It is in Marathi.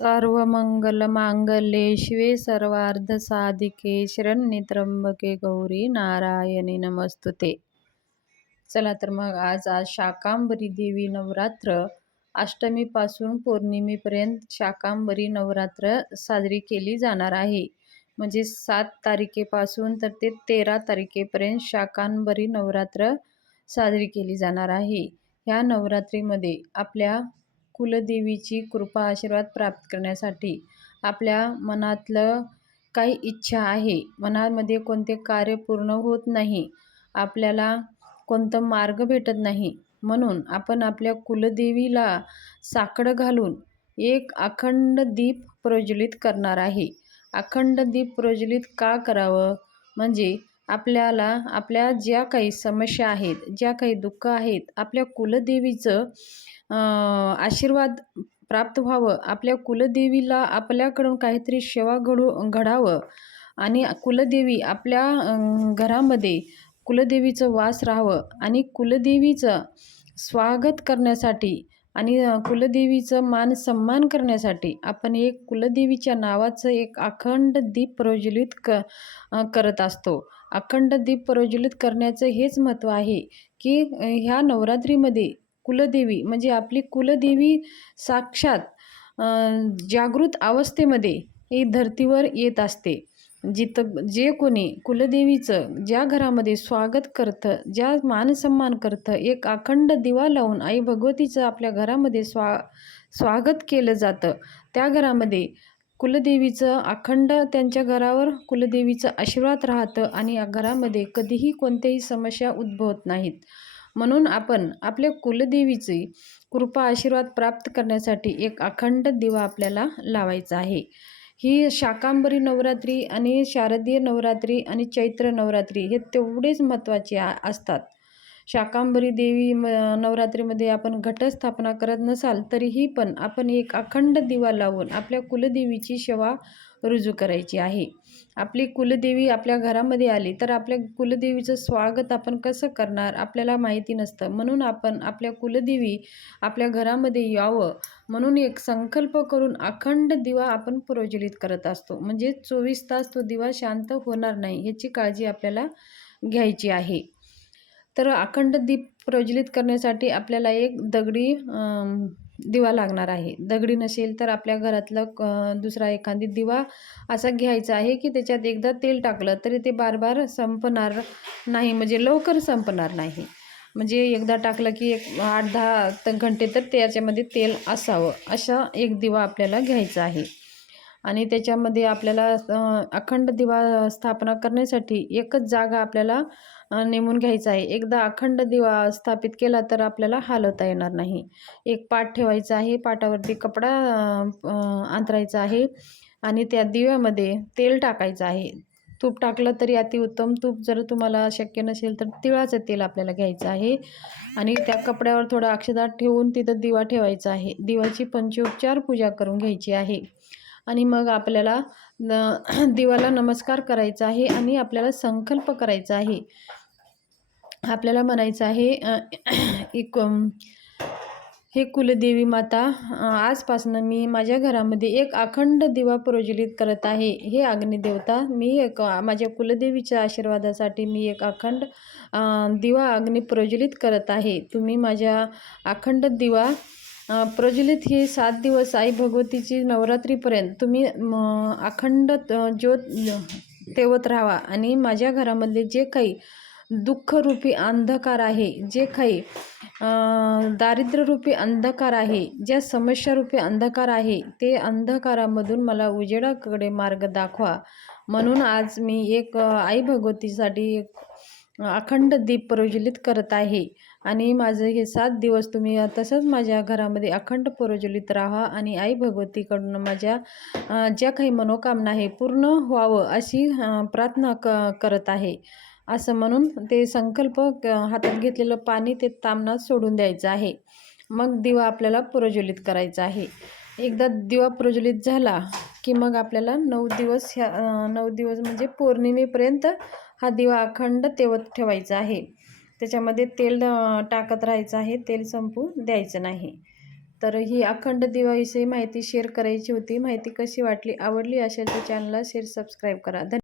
सर्वमंगलमांगल्ये शिवे सर्वार्धसाधिके शरण्ये त्र्यंबके गौरी नारायणी नमस्तुते. चला तर मग आज आज शाकांबरी देवी नवरात्र अष्टमीपासून पौर्णिमेपर्यंत शाकांबरी नवरात्र साजरी केली जाणार आहे. म्हणजे सात तारखेपासून तर ते तेरा तारखेपर्यंत शाकांबरी नवरात्र साजरी केली जाणार आहे. ह्या नवरात्रीमध्ये आपल्या कुलदेवीची कृपा आशीर्वाद प्राप्त करण्यासाठी आपल्या मनातलं काही इच्छा आहे. मनामध्ये कोणते कार्य पूर्ण होत नाही. आपल्याला कोणतं मार्ग भेटत नाही. म्हणून आपण आपल्या कुलदेवीला साकडं घालून एक अखंड दीप प्रज्वलित करणार आहे. अखंड दीप प्रज्वलित का करावं? म्हणजे आपल्याला आपल्या ज्या काही समस्या आहेत ज्या काही दुःख आहेत आपल्या कुलदेवीचं आशीर्वाद प्राप्त व्हावं आपल्या कुलदेवीला आपल्याकडून काहीतरी सेवा घडू घडावं आणि कुलदेवी आपल्या घरामध्ये कुलदेवीचं वास राहावं आणि कुलदेवीचं स्वागत करण्यासाठी आणि कुलदेवीचं मान सन्मान करण्यासाठी आपण एक कुलदेवीच्या नावाचं एक अखंड दीप प्रज्वलित क करत असतो. अखंड दीप प्रज्वलित करण्याचं हेच महत्त्व आहे की ह्या नवरात्रीमध्ये कुलदेवी म्हणजे आपली कुलदेवी साक्षात जागृत अवस्थेमध्ये ही धर्तीवर येत असते. जिथं जे कोणी कुलदेवीचं ज्या घरामध्ये स्वागत करतं ज्या मानसन्मान करतं एक अखंड दिवा लावून आई भगवतीचं आपल्या घरामध्ये स्वा स्वागत केलं जातं. त्या घरामध्ये कुलदेवीचं अखंड त्यांच्या घरावर कुलदेवीचं आशीर्वाद राहतं आणि घरामध्ये कधीही कोणत्याही समस्या उद्भवत नाहीत. म्हणून आपण आपल्या कुलदेवीची कृपा आशीर्वाद प्राप्त करण्यासाठी एक अखंड दिवा आपल्याला लावायचा आहे. ही शाकांबरी नवरात्री आणि शारदीय नवरात्री आणि चैत्र नवरात्री हे तेवढेच महत्त्वाचे असतात. शाकांबरी देवी म नवरात्रीमध्ये आपण घटस्थापना करत नसाल तरीही पण आपण एक अखंड दिवा लावून आपल्या कुलदेवीची सेवा रुजू करायची आहे. आपली कुलदेवी आपल्या घरामध्ये आली तर आपल्या कुलदेवीचं स्वागत आपण कसं करणार आपल्याला माहिती नसतं. म्हणून आपण आपल्या कुलदेवी आपल्या घरामध्ये यावं म्हणून एक संकल्प करून अखंड दिवा आपण प्रज्वलित करत असतो. म्हणजे चोवीस तास तो दिवा शांत होणार नाही ह्याची काळजी आपल्याला घ्यायची आहे. तर अखंड दीप प्रज्वलित करण्यासाठी आपल्याला एक दगडी दिवा लागणार आहे. दगडी नसेल तर आपल्या घरातलं दुसरा एखादी दिवा असा घ्यायचा आहे की त्याच्यात एकदा तेल टाकलं तरी ते बार बार संपणार नाही म्हणजे लवकर संपणार नाही. म्हणजे एकदा टाकलं की एक आठ दहा घंटे तर त्याच्यामध्ये तेल असावं असा एक दिवा आपल्याला घ्यायचा आहे. आणि त्याच्यामध्ये आपल्याला अखंड दिवा स्थापना करण्यासाठी एकच जागा आपल्याला नेमून घ्यायचा आहे. एकदा अखंड दिवा स्थापित केला तर आपल्याला हालवता येणार नाही. एक पाट ठेवायचा आहे. पाटावरती कपडा अंतरायचा आहे आणि त्या दिव्यामध्ये तेल टाकायचं आहे. तूप टाकलं तरी अतिउत्तम. तूप जर तुम्हाला शक्य नसेल तर तिळाचं तेल आपल्याला घ्यायचं आहे. आणि त्या कपड्यावर थोडं अक्षदात ठेवून तिथं दिवा ठेवायचा आहे. दिवाची पंचोपचार पूजा करून घ्यायची आहे. आणि मग आपल्याला दिवाला नमस्कार करायचा आहे आणि आपल्याला संकल्प करायचा आहे. आपल्याला म्हणायचं आहे एक हे कुलदेवी माता आजपासून मी माझ्या घरामध्ये एक अखंड दिवा प्रज्वलित करत आहे. हे अग्निदेवता मी एक माझ्या कुलदेवीच्या आशीर्वादासाठी मी एक अखंड दिवा अग्नी प्रज्वलित करत आहे. तुम्ही माझ्या अखंड दिवा प्रज्वलित ही सात दिवस आई भगवतीची नवरात्रीपर्यंत तुम्ही अखंड ज्योत तेवत राहावा. आणि माझ्या घरामध्ये जे काही दुःखरूपी अंधकार आहे जे काही दारिद्र्यरूपी अंधकार आहे ज्या समस्यारूपी अंधकार आहे ते अंधकारामधून मला उजेडाकडे मार्ग दाखवा. म्हणून आज मी एक आई भगवतीसाठी एक अखंड दीप प्रज्वलित करत आहे. आणि माझं हे सात दिवस तुम्ही तसंच माझ्या घरामध्ये अखंड प्रज्वलित राहा आणि आई भगवतीकडून माझ्या ज्या काही मनोकामना आहे पूर्ण व्हावं अशी प्रार्थना क करत आहे. असं म्हणून ते संकल्प हातात घेतलेलं पाणी ते तामणात सोडून द्यायचं आहे. मग दिवा आपल्याला प्रज्वलित करायचा आहे. एकदा दिवा प्रज्वलित झाला की मग आपल्याला नऊ दिवस ह्या नऊ दिवस म्हणजे पौर्णिमेपर्यंत हा दिवा अखंड तेवत ठेवायचा आहे. त्याच्यामध्ये तेल टाकत राहायचं आहे. तेल संपू द्यायचं नाही. तर ही अखंड दिवाविषयी माहिती शेअर करायची होती. माहिती कशी वाटली आवडली असेल तर चॅनलला शेअर सबस्क्राईब करा. धन्यवाद.